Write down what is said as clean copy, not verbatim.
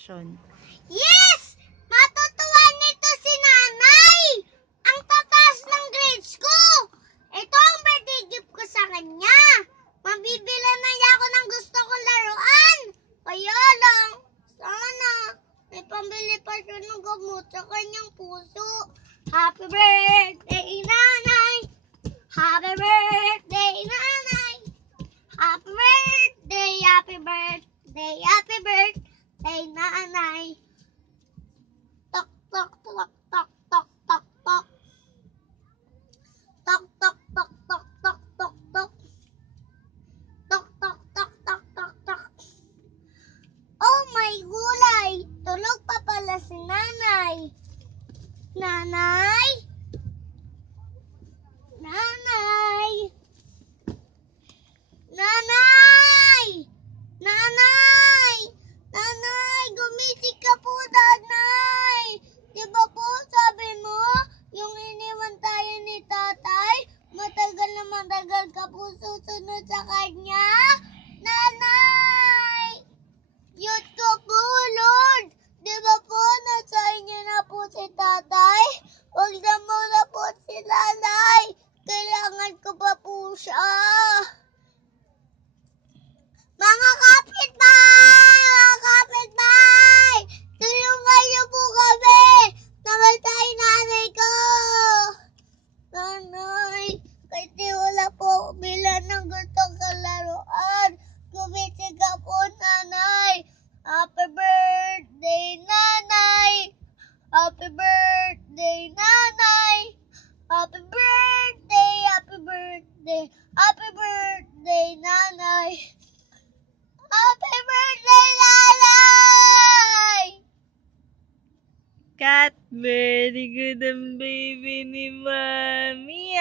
Sean. Yes! Matutuwa nito si nanay! Ang tataas ng grades ko! Ito ang birthday gift ko sa kanya! Mabibila na niya ako ng gusto kong laruan! Kaya lang, sana may pambili pa siya ng gamot sa kanyang puso. Happy birthday, nanay! Happy birthday, nanay! Happy birthday, happy birthday, happy birthday, nanay! Tok, tok, tok, tok, tok, tok, tok. Tok, tok, tok, tok, tok, tok, tok. Tok, tok, tok, tok, tok, tok. Oh, may gulay! Tulog pa pala si nanay. Nanay? Nanay? Nanay! Nanay! Nanay! Gumising ka po, nanay! Di ba po sabi mo, yung iniwan tayo ni tatay, matagal na matagal ka po susunod sa kanya? Nanay! Diyos ko po, Lord! Di ba po nasa inyo na po si tatay? Huwag na muna po si nanay! Kailangan ko pa po siya! Mga kapitbahay! Tulungan niyo po kami! Namatay nanay ko! Nanay, kasi wala po ako bilan ng gustong kalaruan. Gumising ka po, nanay! Happy birthday, nanay! Happy birthday, nanay! Happy birthday, happy birthday, happy birthday, nanay! Happy birthday, nanay! Kat, very good ang baby ni Mami.